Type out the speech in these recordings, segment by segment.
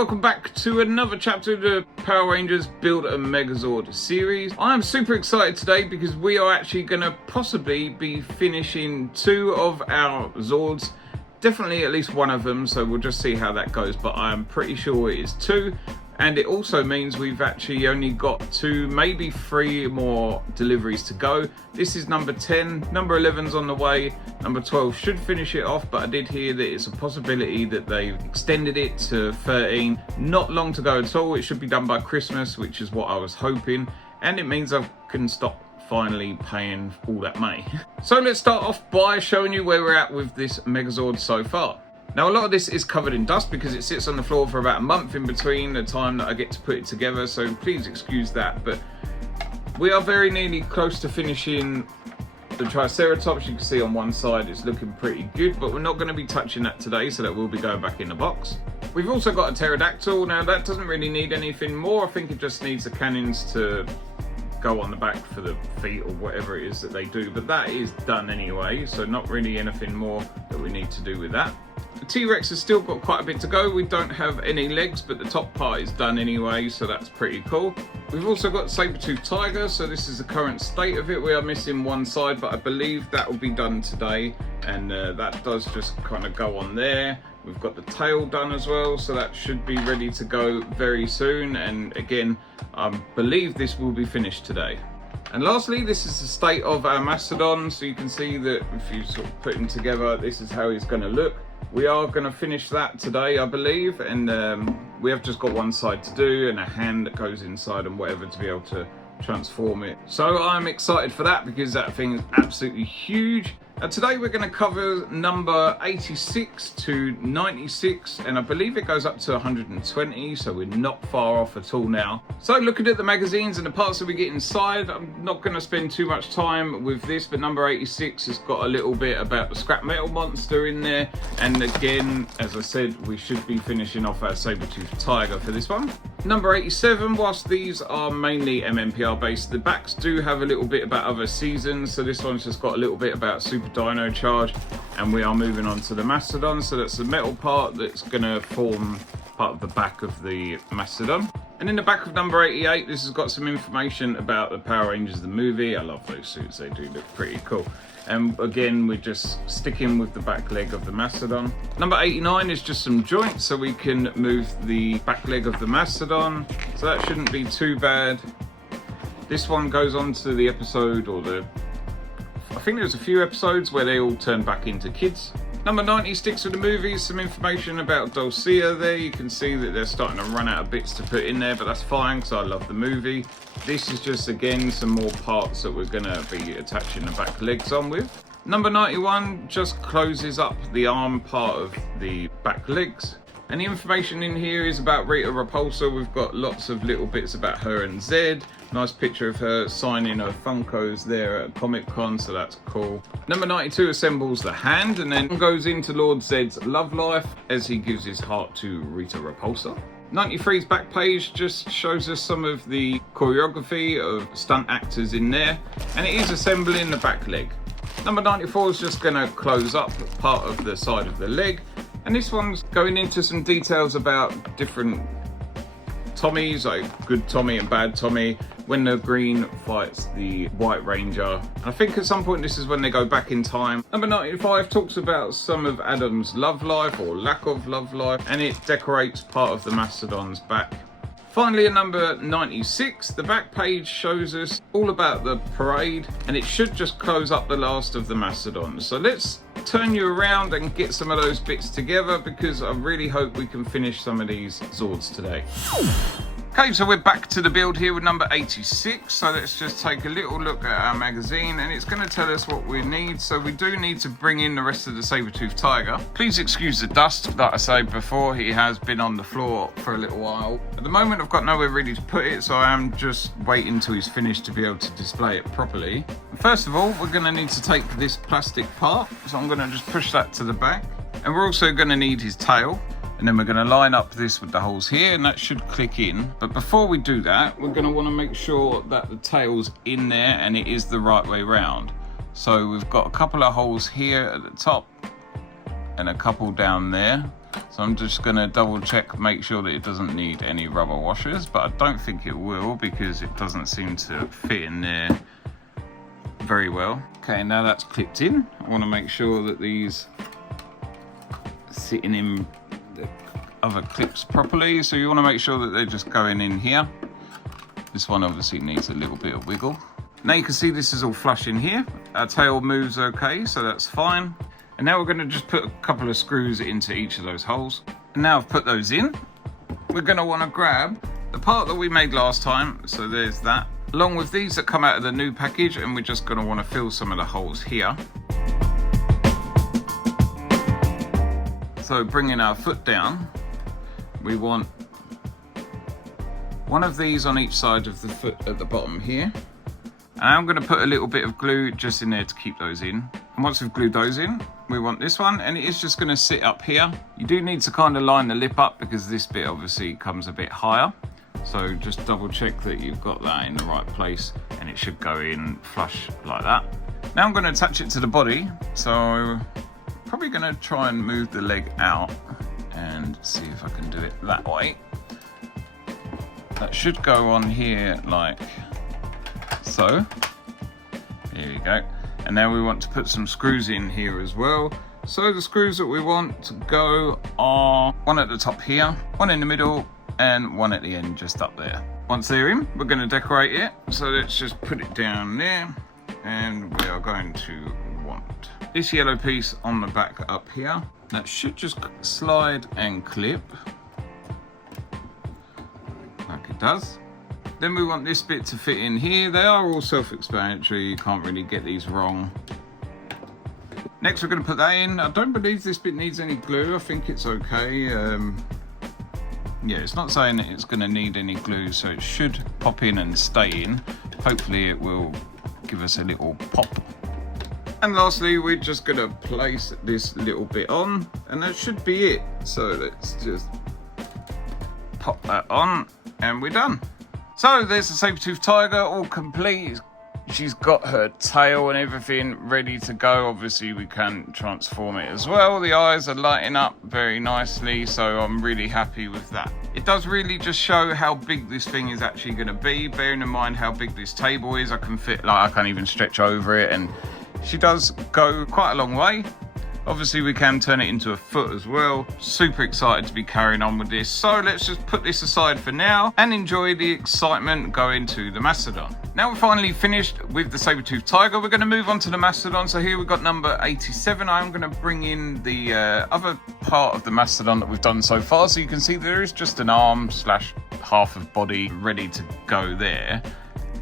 welcome back to another chapter of the Power Rangers Build a Megazord series. I am super excited today because we are actually going to possibly be finishing 2 of our Zords. Definitely at least one of them, so we'll just see how that goes, but I'm pretty sure it is 2. And it also means we've actually only got 2, maybe 3 more deliveries to go. This is number 10, number 11's on the way, number 12 should finish it off, but I did hear that it's a possibility that they've extended it to 13. Not long to go at all, it should be done by Christmas, which is what I was hoping. And it means I can stop finally paying all that money. So let's start off by showing you where we're at with this Megazord so far. Now a lot of this is covered in dust because it sits on the floor for about a month in between the time that I get to put it together, so please excuse that. But we are very nearly close to finishing the Triceratops. You can see on one side it's looking pretty good, but we're not going to be touching that today, so that will be going back in the box. We've also got a pterodactyl. Now that doesn't really need anything more. I think it just needs the cannons to go on the back for the feet or whatever it is that they do, but that is done anyway, so not really anything more that we need to do with that. The T-Rex has still got quite a bit to go. We don't have any legs, but the top part is done anyway, so that's pretty cool. We've also got Saber-tooth tiger, so this is the current state of it. We are missing one side, but I believe that will be done today, and that does just kind of go on there. We've got the tail done as well, so that should be ready to go very soon, and again, I believe this will be finished today. And lastly, this is the state of our Mastodon, so you can see that if you sort of put him together, this is how he's going to look. We are going to finish that today, I believe, and we have just got one side to do and a hand that goes inside and whatever to be able to transform it. So I'm excited for that because that thing is absolutely huge. Today we're going to cover number 86 to 96, and I believe it goes up to 120, so we're not far off at all now. So looking at the magazines and the parts that we get inside, I'm not going to spend too much time with this, but number 86 has got a little bit about the scrap metal monster in there, and again, as I said, we should be finishing off our Saber-tooth tiger for this one. Number 87, whilst these are mainly mmpr based, the backs do have a little bit about other seasons, so this one's just got a little bit about Super Dino Charge, and we are moving on to the Mastodon, so that's the metal part that's going to form part of the back of the Mastodon. And in the back of number 88, this has got some information about the Power Rangers the movie. I love those suits, they do look pretty cool. And again, we're just sticking with the back leg of the Mastodon. Number 89 is just some joints so we can move the back leg of the Mastodon, so that shouldn't be too bad. This one goes on to the episode, or I think there's a few episodes where they all turn back into kids. Number 90 sticks with the movies, some information about Dulcia there. You can see that they're starting to run out of bits to put in there, but that's fine because I love the movie. This is just, again, some more parts that we're going to be attaching the back legs on with. Number 91 just closes up the arm part of the back legs. And the information in here is about Rita Repulsa. We've got lots of little bits about her and Zed. Nice picture of her signing her Funkos there at Comic Con, so that's cool. Number 92 assembles the hand and then goes into Lord Zed's love life as he gives his heart to Rita Repulsa. 93's back page just shows us some of the choreography of stunt actors in there, and it is assembling the back leg. Number 94 is just going to close up part of the side of the leg, and this one's going into some details about different Tommies, like good Tommy and bad Tommy, when the green fights the White Ranger. And I think at some point this is when they go back in time. Number 95 talks about some of Adam's love life or lack of love life, and it decorates part of the Mastodon's back. Finally, at number 96, the back page shows us all about the parade, and it should just close up the last of the Mastodons. So let's turn you around and get some of those bits together, because I really hope we can finish some of these Zords today. Okay, so we're back to the build here with number 86. So let's just take a little look at our magazine, and it's going to tell us what we need. So we do need to bring in the rest of the Saber-tooth tiger. Please excuse the dust. Like I said before, he has been on the floor for a little while. At the moment, I've got nowhere really to put it, so I am just waiting until he's finished to be able to display it properly. First of all, we're going to need to take this plastic part. So I'm going to just push that to the back. And we're also going to need his tail. And then we're going to line up this with the holes here, and that should click in. But before we do that, we're going to want to make sure that the tail's in there and it is the right way round. So we've got a couple of holes here at the top and a couple down there. So I'm just going to double check, make sure that it doesn't need any rubber washers, but I don't think it will because it doesn't seem to fit in there very well. Okay, now that's clipped in. I want to make sure that these are sitting in the other clips properly. So you want to make sure that they're just going in here. This one obviously needs a little bit of wiggle. Now you can see this is all flush in here. Our tail moves okay, so that's fine. And now we're going to just put a couple of screws into each of those holes. And now I've put those in, we're going to want to grab the part that we made last time. So there's that, along with these that come out of the new package, and we're just going to want to fill some of the holes here. So bringing our foot down, we want one of these on each side of the foot at the bottom here. And I'm going to put a little bit of glue just in there to keep those in. And once we've glued those in, we want this one, and it is just going to sit up here. You do need to kind of line the lip up because this bit obviously comes a bit higher. So just double check that you've got that in the right place, and it should go in flush like that. Now I'm going to attach it to the body. So I'm probably going to try and move the leg out and see if I can do it that way. That should go on here like so. There you go. And now we want to put some screws in here as well. So the screws that we want to go are one at the top here, one in the middle, and one at the end just up there. Once they're in, we're going to decorate it. So let's just put it down there, and we are going to want this yellow piece on the back up here. That should just slide and clip like it does. Then we want this bit to fit in here. They are all self-explanatory, you can't really get these wrong. Next we're going to put that in. I don't believe this bit needs any glue, I think it's okay. Yeah, it's not saying that it's going to need any glue, so it should pop in and stay in. Hopefully it will give us a little pop. And lastly, we're just going to place this little bit on, and that should be it. So let's just pop that on, and we're done. So there's the Saber-tooth tiger, all complete. She's got her tail and everything ready to go. Obviously we can transform it as well. The eyes are lighting up very nicely, so I'm really happy with that. It does really just show how big this thing is actually going to be, bearing in mind how big this table is. I can fit, like, I can't even stretch over it, and she does go quite a long way. Obviously we can turn it into a foot as well. Super excited to be carrying on with this. So let's just put this aside for now and enjoy the excitement going to the Mastodon. Now we're finally finished with the Saber-tooth tiger. We're going to move on to the Mastodon. So here we've got number 87. I'm going to bring in the other part of the Mastodon that we've done so far. So you can see there is just an arm slash half of body ready to go there.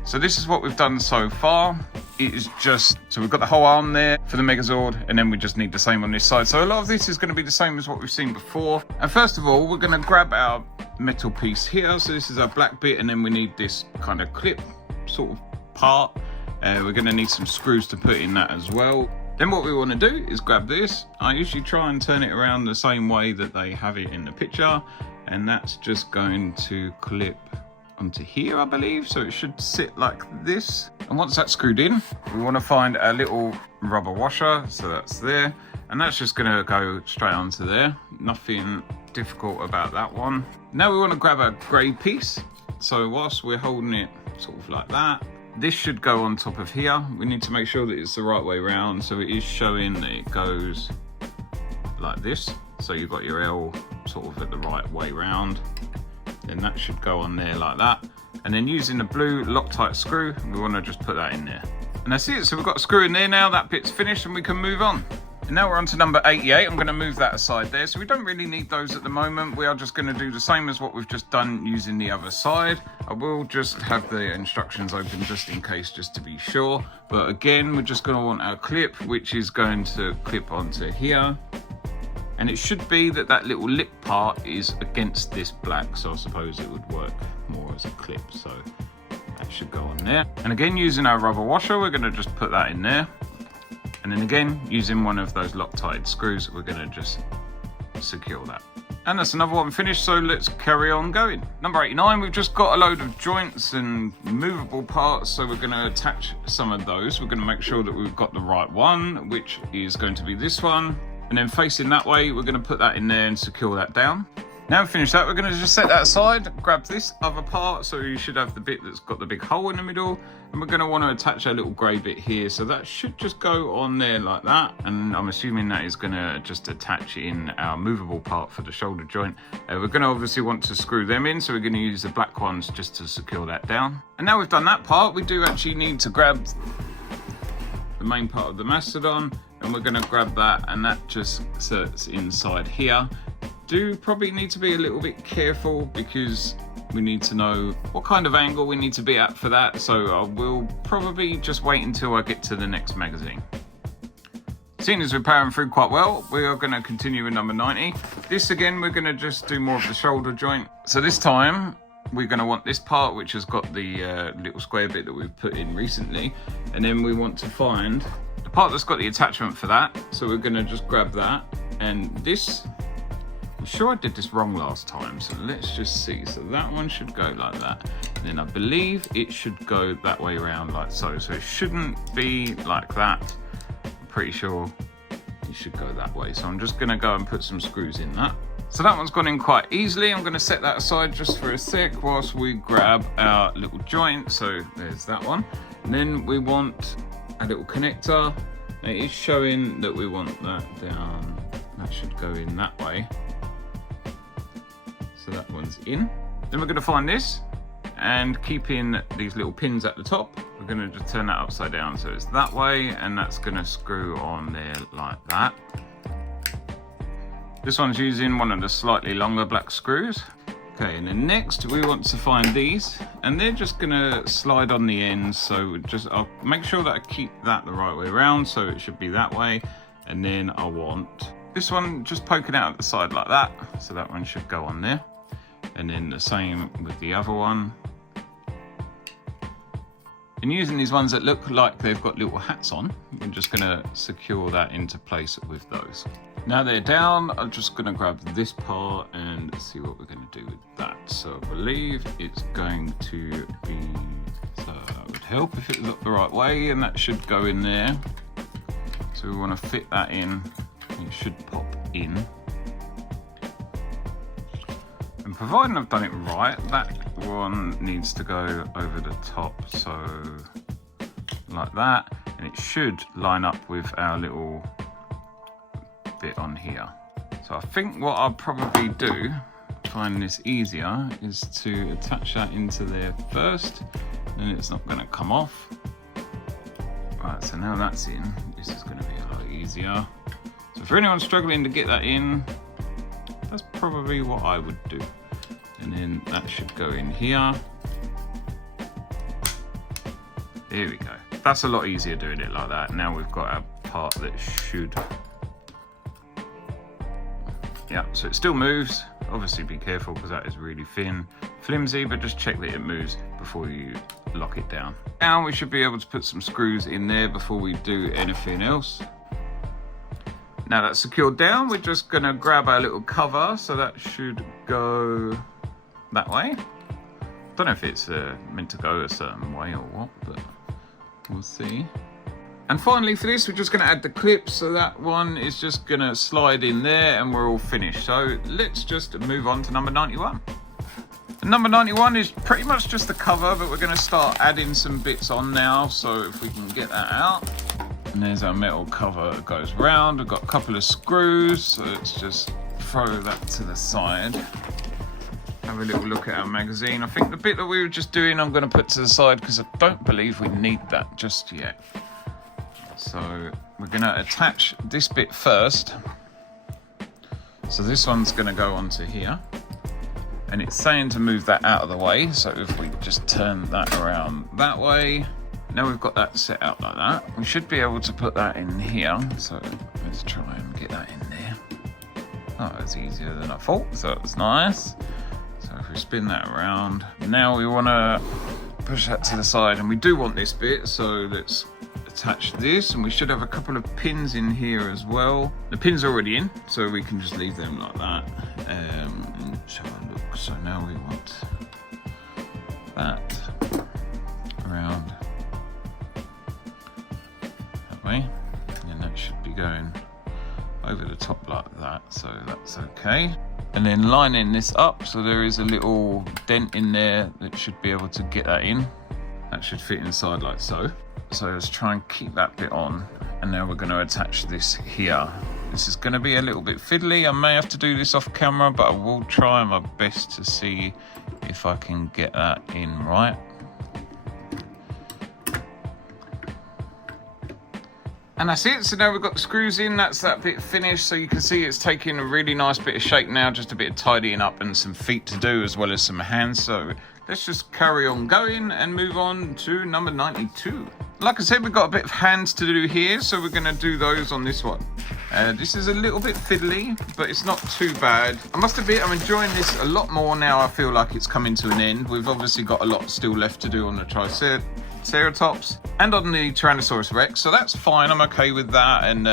So this is what we've done so far. It is just, so we've got the whole arm there for the Megazord, and then we just need the same on this side. So a lot of this is going to be the same as what we've seen before. And first of all, we're going to grab our metal piece here. So this is our black bit, and then we need this kind of clip sort of part. We're going to need some screws to put in that as well. Then what we want to do is grab this. I usually try and turn it around the same way that they have it in the picture, and that's just going to clip onto here, I believe. So it should sit like this. And once that's screwed in, we want to find a little rubber washer. So that's there. And that's just going to go straight onto there. Nothing difficult about that one. Now we want to grab a grey piece. So whilst we're holding it sort of like that, this should go on top of here. We need to make sure that it's the right way round. So it is showing that it goes like this. So you've got your L sort of at the right way round. Then that should go on there like that. And then using the blue Loctite screw, we want to just put that in there. And that's it. So we've got a screw in there now. That bit's finished and we can move on. And now we're on to number 88. I'm going to move that aside there. So we don't really need those at the moment. We are just going to do the same as what we've just done using the other side. I will just have the instructions open just in case, just to be sure. But again, we're just going to want our clip, which is going to clip onto here. And it should be that that little lip part is against this black, so I suppose it would work more as a clip. So that should go on there. And again, using our rubber washer, we're going to just put that in there. And then again, using one of those Loctite screws, we're going to just secure that. And that's another one finished, so let's carry on going. Number 89, we've just got a load of joints and movable parts, so we're going to attach some of those. We're going to make sure that we've got the right one, which is going to be this one. and then facing that way, we're going to put that in there and secure that down. Now we've finished that, we're going to just set that aside, grab this other part, so you should have the bit that's got the big hole in the middle, and we're going to want to attach a little grey bit here, so that should just go on there like that, and I'm assuming that is going to just attach in our movable part for the shoulder joint. We're going to obviously want to screw them in, so we're going to use the black ones just to secure that down. And now we've done that part, we do actually need to grab the main part of the Mastodon, and we're going to grab that, and that just sits inside here. Do probably need to be a little bit careful because we need to know what kind of angle we need to be at for that, so I will probably just wait until I get to the next magazine. Seeing as we're powering through quite well, we are going to continue with number 90. This again, we're going to just do more of the shoulder joint. So this time we're going to want this part, which has got the little square bit that we've put in recently, and then we want to find the part that's got the attachment for that. So we're going to just grab that, and this, I'm sure I did this wrong last time, so let's just see. So that one should go like that. And then I believe it should go that way around like so. So it shouldn't be like that. I'm pretty sure it should go that way. So I'm just gonna go and put some screws in that. So that one's gone in quite easily. I'm gonna set that aside just for a sec whilst we grab our little joint. So there's that one. And then we want a little connector. It is showing that we want that down. That should go in that way. So that one's in. Then we're going to find this and keep in these little pins at the top. We're going to just turn that upside down so it's that way, and that's going to screw on there like that. This one's using one of the slightly longer black screws. Okay, and then next we want to find these, and they're just going to slide on the ends. So I'll make sure that I keep that the right way around, so it should be that way. And then I want this one just poking out at the side like that, so that one should go on there. And then the same with the other one. And using these ones that look like they've got little hats on, I'm just going to secure that into place with those. Now they're down, I'm just going to grab this part and see what we're going to do with that. So I believe it's going to be, so that would help if it looked the right way, and that should go in there. So we want to fit that in, it should pop in. And providing I've done it right, that one needs to go over the top, so like that, and it should line up with our little bit on here. So I think what I'll probably do, find this easier, is to attach that into there first, then it's not going to come off. Right, so now that's in, this is going to be a lot easier. So for anyone struggling to get that in, that's probably what I would do. And then that should go in here. There we go. That's a lot easier doing it like that. Now we've got our part that should... Yeah, so it still moves. Obviously be careful because that is really thin, flimsy, but just check that it moves before you lock it down. Now we should be able to put some screws in there before we do anything else. Now that's secured down, we're just gonna grab our little cover, so that should go that way. Don't know if it's meant to go a certain way or what, but we'll see. And finally for this, we're just gonna add the clips, so that one is just gonna slide in there and we're all finished. So let's just move on to number 91. And number 91 is pretty much just the cover, but we're gonna start adding some bits on now, so if we can get that out. And there's our metal cover that goes round. We've got a couple of screws, so let's just throw that to the side. Have a little look at our magazine. I think the bit that we were just doing, I'm going to put to the side because I don't believe we need that just yet. So we're going to attach this bit first. So this one's going to go onto here. And it's saying to move that out of the way. So if we just turn that around that way. Now we've got that set out like that. We should be able to put that in here. So let's try and get that in there. Oh, that's easier than I thought. So it's nice. So if we spin that around, now we want to push that to the side, and we do want this bit, so let's attach this, and we should have a couple of pins in here as well. The pins are already in, so we can just leave them like that. And let's have a look. So now we want that around that way, and that should be going over the top like that, so that's okay. And then lining this up, so there is a little dent in there that should be able to get that in. That should fit inside like so. So let's try and keep that bit on. And now we're going to attach this here. This is going to be a little bit fiddly. I may have to do this off camera, but I will try my best to see if I can get that in right. And that's it. So now we've got the screws in. That's that bit finished. So you can see it's taking a really nice bit of shape now. Just a bit of tidying up and some feet to do, as well as some hands. So let's just carry on going and move on to number 92. Like I said, we've got a bit of hands to do here, so we're going to do those on this one. This is a little bit fiddly, but it's not too bad. I must admit, I'm enjoying this a lot more now. I feel like it's coming to an end. We've obviously got a lot still left to do on the Triceratops and on the Tyrannosaurus Rex, so that's fine. I'm okay with that, and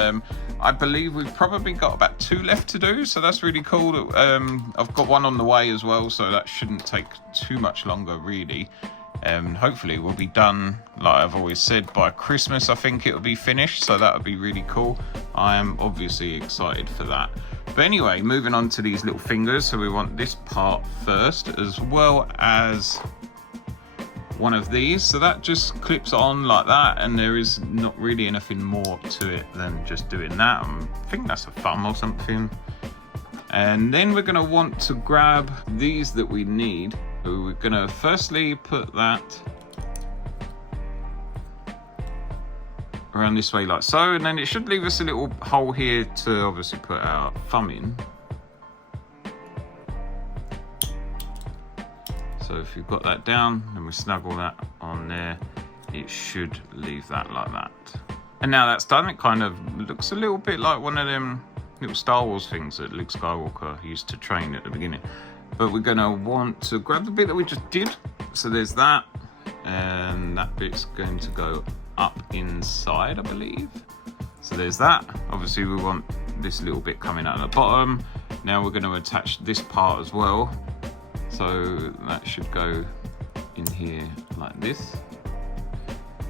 I believe we've probably got about 2 left to do, so that's really cool. I've got one on the way as well, so that shouldn't take too much longer, really. Hopefully we'll be done, like I've always said, by Christmas. I think it'll be finished, so that would be really cool. I am obviously excited for that. But anyway, moving on to these little fingers. So we want this part first, as well as one of these. So that just clips on like that, and there is not really anything more to it than just doing that. I think that's a thumb or something. And then we're going to want to grab these that we need. So we're going to firstly put that around this way like so, and then it should leave us a little hole here to obviously put our thumb in. So if you've got that down and we snuggle that on there, it should leave that like that. And now that's done, it kind of looks a little bit like one of them little Star Wars things that Luke Skywalker used to train at the beginning. But we're going to want to grab the bit that we just did. So there's that, and that bit's going to go up inside, I believe. So there's that. Obviously we want this little bit coming out at the bottom. Now we're going to attach this part as well. So that should go in here like this.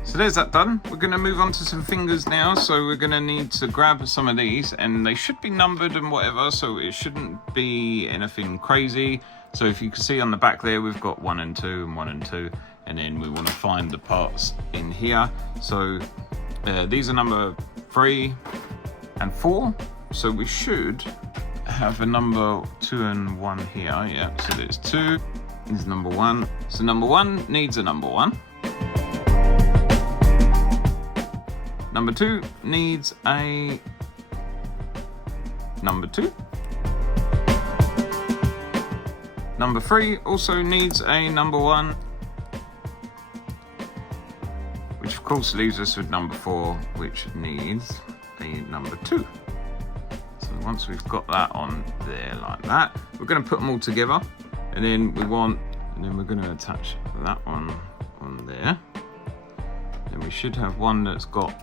So there's that done. We're going to move on to some fingers now. So we're going to need to grab some of these, and they should be numbered and whatever, so it shouldn't be anything crazy. So if you can see on the back there, we've got 1 and 2 and 1 and 2, and then we want to find the parts in here. So these are number 3 and 4. So we should have a number 2 and 1 here. Yeah, so there's 2, there's number 1. So number 1 needs a number 1. Number 2 needs a number 2. Number 3 also needs a number 1, which of course leaves us with number 4, which needs a number 2. So once we've got that on there like that, we're going to put them all together, and then we're going to attach that one on there. And we should have one that's got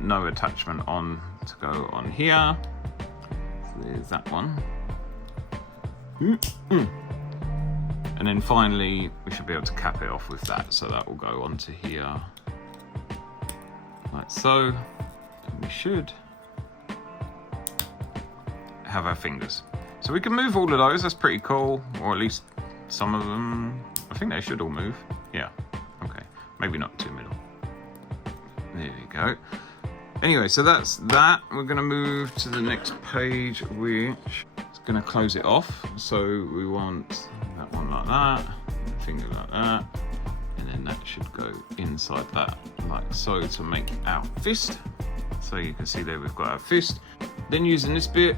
no attachment on to go on here. So there's that one. And then finally we should be able to cap it off with that, so that will go onto here like so, and we should have our fingers. So we can move all of those. That's pretty cool, or at least some of them. I think they should all move. Yeah, okay, maybe not too middle. There you go. Anyway, so that's that. We're going to move to the next page, which is going to close it off. So we want that one like that, finger like that, and then that should go inside that like so to make our fist. So you can see there we've got our fist. Then using this bit,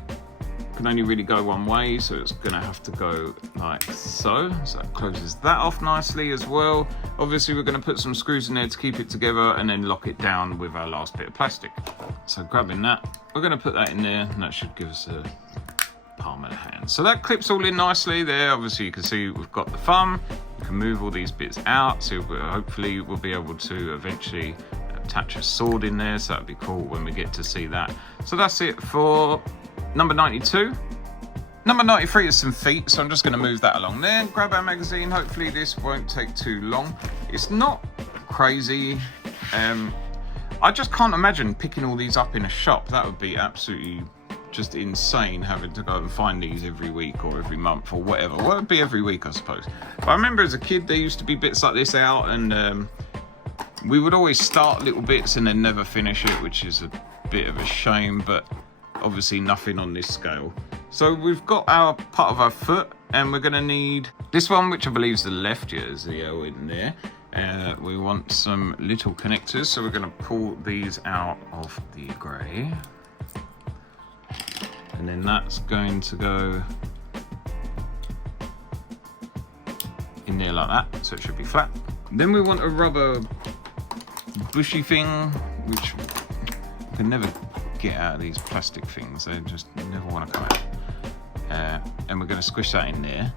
can only really go one way, so it's going to have to go like so. So that closes that off nicely as well. Obviously we're going to put some screws in there to keep it together, and then lock it down with our last bit of plastic. So grabbing that, we're going to put that in there, and that should give us a palm of the hand. So that clips all in nicely there. Obviously you can see we've got the thumb. You can move all these bits out, so hopefully we'll be able to eventually attach a sword in there, so that'd be cool when we get to see that. So that's it for number 92. Number 93 is some feet, so I'm just going to move that along there, grab our magazine. Hopefully this won't take too long. It's not crazy. I just can't imagine picking all these up in a shop. That would be absolutely just insane having to go and find these every week or every month or whatever. Well, it'd be every week, I suppose. But I remember as a kid, there used to be bits like this out, and we would always start little bits and then never finish it, which is a bit of a shame, but obviously nothing on this scale. So we've got our part of our foot, and we're going to need this one, which I believe is the left. Yeah, there's the L in there. We want some little connectors, so we're going to pull these out of the grey, and then that's going to go in there like that, so it should be flat. Then we want a rubber bushy thing, which you can never get out of these plastic things, they just never want to come out. And we're going to squish that in there,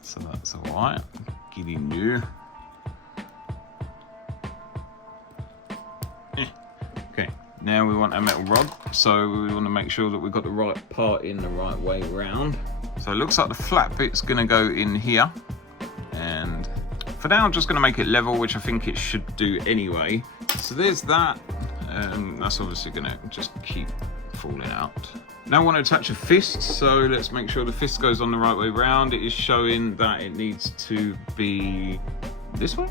so that's all right. Get in there. Okay, now we want a metal rod, so we want to make sure that we've got the right part in the right way round. So it looks like the flat bit's going to go in here, and for now I'm just going to make it level, which I think it should do anyway. So there's that, and that's obviously going to just keep falling out. Now I want to attach a fist, so let's make sure the fist goes on the right way round. It is showing that it needs to be this way,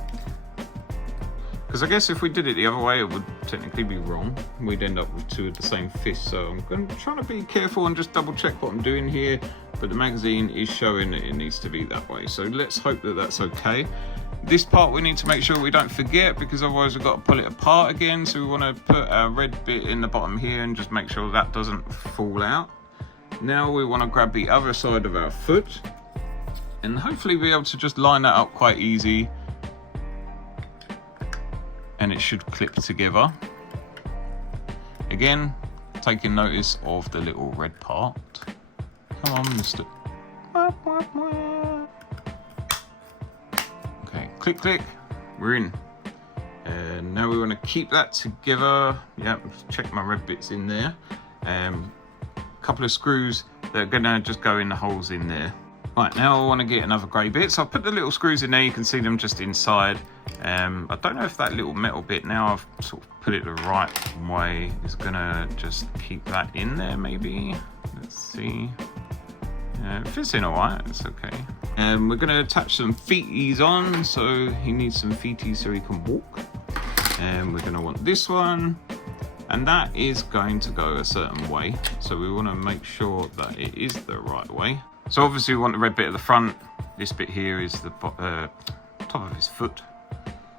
because I guess if we did it the other way, it would technically be wrong. We'd end up with two of the same fist, so I'm trying to be careful and just double check what I'm doing here, but the magazine is showing that it needs to be that way, so let's hope that that's okay. This part we need to make sure we don't forget, because otherwise we've got to pull it apart again. So we want to put our red bit in the bottom here and just make sure that doesn't fall out. Now we want to grab the other side of our foot and hopefully be able to just line that up quite easy, and it should clip together. Again, taking notice of the little red part. Come on, mister. Click, click, we're in. And now we want to keep that together. Yep, check my red bits in there. A couple of screws that are gonna just go in the holes in there. Right, now I want to get another grey bit. So I've put the little screws in there, you can see them just inside. I don't know if that little metal bit, now I've sort of put it the right way, is gonna just keep that in there maybe. Let's see. It fits in alright, it's okay. And we're going to attach some feeties on, so he needs some feeties so he can walk. And we're going to want this one, and that is going to go a certain way, so we want to make sure that it is the right way. So obviously we want the red bit at the front. This bit here is the top of his foot,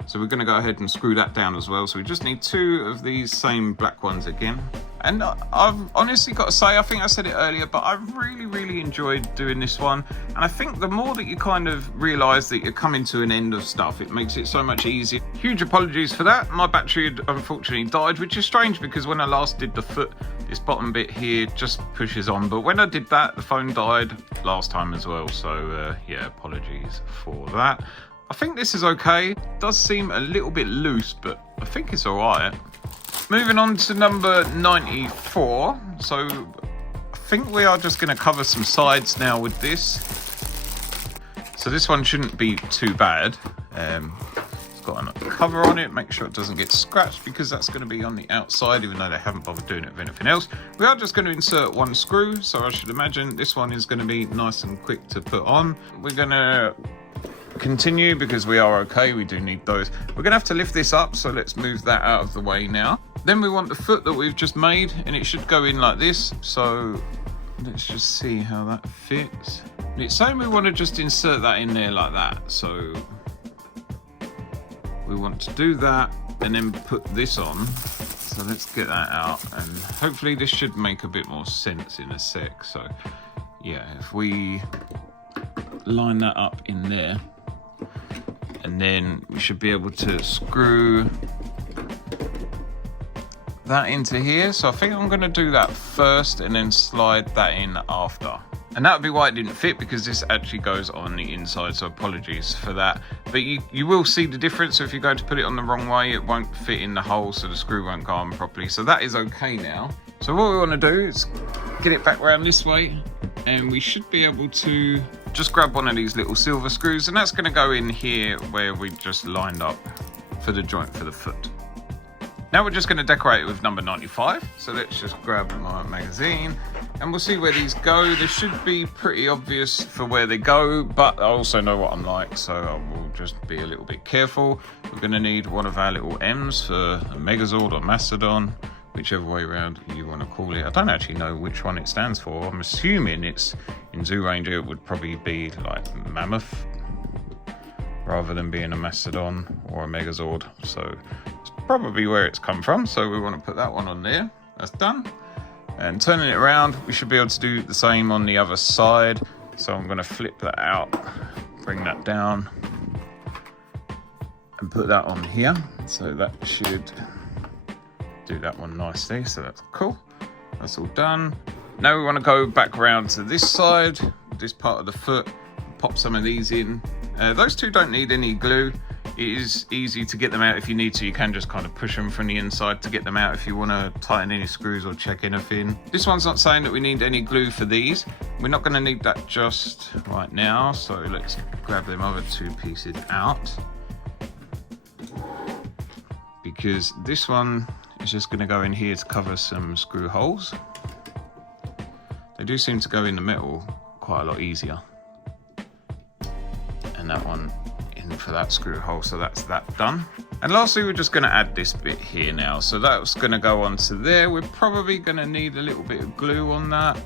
so we're going to go ahead and screw that down as well. So we just need two of these same black ones again. And I've honestly got to say, I think I said it earlier, but I've really enjoyed doing this one. And I think the more that you kind of realise that you're coming to an end of stuff, it makes it so much easier. Huge apologies for that. My battery had unfortunately died, which is strange because when I last did the foot, this bottom bit here just pushes on. But when I did that, the phone died last time as well. So yeah, apologies for that. I think this is okay. It does seem a little bit loose, but I think it's all right. Moving on to number 94. So I think we are just going to cover some sides now with this. So this one shouldn't be too bad. It's got a cover on it, make sure it doesn't get scratched, because that's going to be on the outside, even though they haven't bothered doing it with anything else. We are just going to insert one screw, so I should imagine this one is going to be nice and quick to put on. We're going to continue because we are okay, we do need those. We're gonna have to lift this up, so let's move that out of the way now. Then we want the foot that we've just made, and it should go in like this. So let's just see how that fits. It's saying we want to just insert that in there like that, so we want to do that and then put this on. So let's get that out, and hopefully this should make a bit more sense in a sec. So yeah, if we line that up in there, and then we should be able to screw that into here. So I think I'm going to do that first and then slide that in after. And that would be why it didn't fit, because this actually goes on the inside, so apologies for that. But you will see the difference. So if you're going to put it on the wrong way, it won't fit in the hole, so the screw won't go on properly. So that is okay now. So what we want to do is get it back around this way, and we should be able to just grab one of these little silver screws, and that's going to go in here where we just lined up for the joint for the foot. Now we're just going to decorate it with number 95. So let's just grab my magazine and we'll see where these go. This should be pretty obvious for where they go, but I also know what I'm like, so I will just be a little bit careful. We're going to need one of our little M's for a Megazord or Mastodon, whichever way around you want to call it. I don't actually know which one it stands for. I'm assuming it's in Zoo Ranger, it would probably be like Mammoth rather than being a Mastodon or a Megazord. So it's probably where it's come from. So we want to put that one on there. That's done. And turning it around, we should be able to do the same on the other side. So I'm going to flip that out, bring that down, and put that on here. So that should do that one nicely. So that's cool. That's all done. Now we want to go back around to this side, this part of the foot, pop some of these in. Those two don't need any glue. It is easy to get them out if you need to. You can just kind of push them from the inside to get them out if you want to tighten any screws or check anything. This one's not saying that we need any glue for these. We're not going to need that just right now. So let's grab them other two pieces out, because this one is just going to go in here to cover some screw holes. They do seem to go in the metal quite a lot easier. And that one in for that screw hole, so that's that done. And lastly, we're just going to add this bit here now. So that's going to go onto there. We're probably going to need a little bit of glue on that,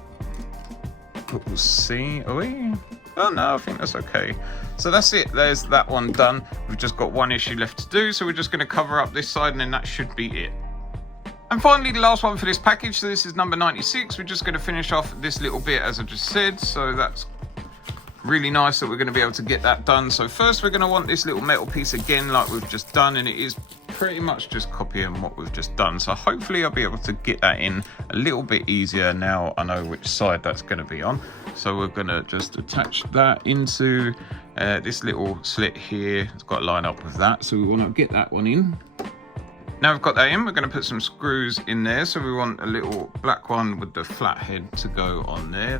but we'll see. Oh no, I think that's okay. So that's it. There's that one done. We've just got one issue left to do, so we're just going to cover up this side and then that should be it. And finally, the last one for this package. So this is number 96. We're just going to finish off this little bit as I just said. So that's really nice that we're going to be able to get that done. So first we're going to want this little metal piece again like we've just done, and it is pretty much just copying what we've just done. So hopefully I'll be able to get that in a little bit easier now I know which side that's going to be on. So we're going to just attach that into this little slit here. It's got to line up with that, so we want to get that one in. Now we've got that in, we're going to put some screws in there. So we want a little black one with the flat head to go on there.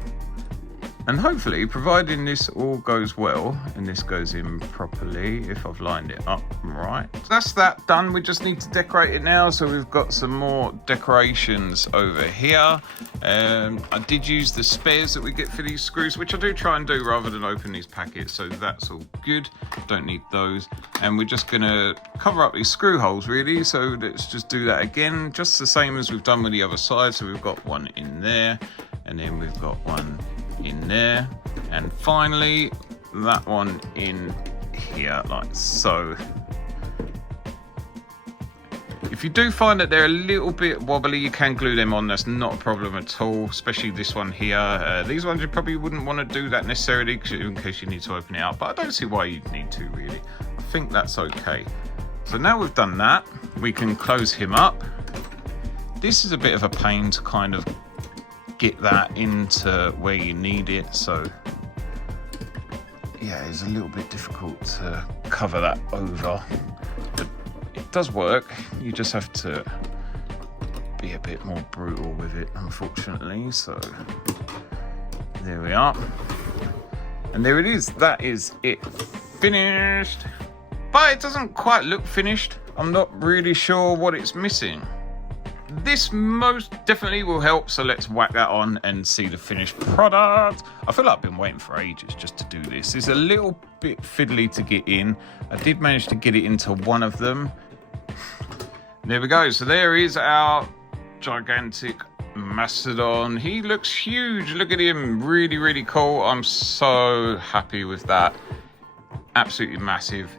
And hopefully, providing this all goes well and this goes in properly, if I've lined it up right. So that's that done. We just need to decorate it now. So we've got some more decorations over here. I did use the spares that we get for these screws, which I do try and do rather than open these packets. So that's all good. Don't need those. And we're just going to cover up these screw holes really. So let's just do that again, just the same as we've done with the other side. So we've got one in there, and then we've got one in there, and finally that one in here like so. If you do find that they're a little bit wobbly, you can glue them on. That's not a problem at all, especially this one here. These ones you probably wouldn't want to do that necessarily in case you need to open it up, but I don't see why you'd need to really. I think that's okay. So now we've done that, we can close him up. This is a bit of a pain to kind of get that into where you need it, so yeah, it's a little bit difficult to cover that over, but it does work. You just have to be a bit more brutal with it, unfortunately. So there we are, and there it is. That is it, finished, but it doesn't quite look finished. I'm not really sure what it's missing. This most definitely will help, so let's whack that on and see the finished product. I feel like I've been waiting for ages just to do this. It's a little bit fiddly to get in. I did manage to get it into one of them. There we go. So there is our gigantic Mastodon. He looks huge. Look at him. Really, really cool. I'm so happy with that. Absolutely massive.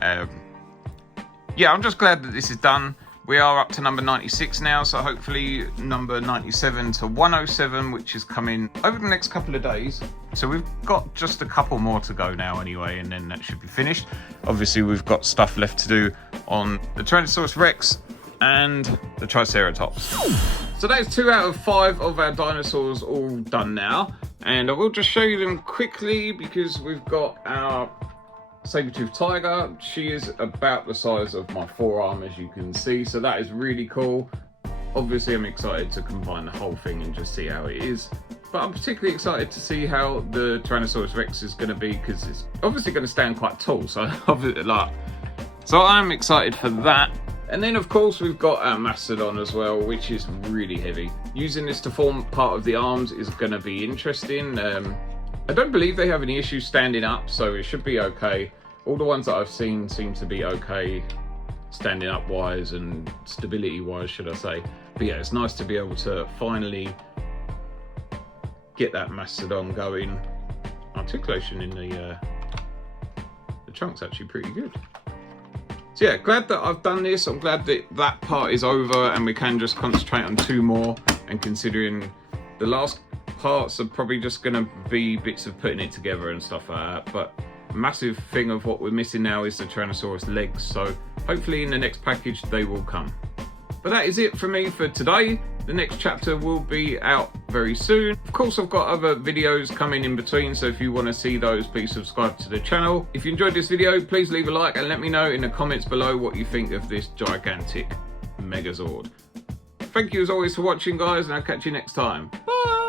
Yeah, I'm just glad that this is done. We are up to number 96 now, so hopefully number 97 to 107, which is coming over the next couple of days. So we've got just a couple more to go now anyway, and then that should be finished. Obviously, we've got stuff left to do on the Tyrannosaurus Rex and the Triceratops. So that's 2 out of 5 of our dinosaurs all done now. And I will just show you them quickly because we've got our Saber-tooth tiger. She is about the size of my forearm, as you can see, so that is really cool. Obviously I'm excited to combine the whole thing and just see how it is, but I'm particularly excited to see how the Tyrannosaurus Rex is going to be, because it's obviously going to stand quite tall, so I'm excited for that. And then of course we've got our Mastodon as well, which is really heavy. Using this to form part of the arms is going to be interesting. I don't believe they have any issues standing up, so it should be okay. All the ones that I've seen seem to be okay, standing up wise and stability wise, should I say. But yeah, it's nice to be able to finally get that Mastodon going. Articulation in the chunk's actually pretty good. So yeah, glad that I've done this. I'm glad that that part is over and we can just concentrate on 2 more. And considering the last parts are probably just going to be bits of putting it together and stuff like that. But massive thing of what we're missing now is the Tyrannosaurus legs. So hopefully in the next package they will come. But that is it for me for today. The next chapter will be out very soon. Of course, I've got other videos coming in between, so if you want to see those, please subscribe to the channel. If you enjoyed this video, please leave a like and let me know in the comments below what you think of this gigantic Megazord. Thank you as always for watching, guys, and I'll catch you next time. Bye!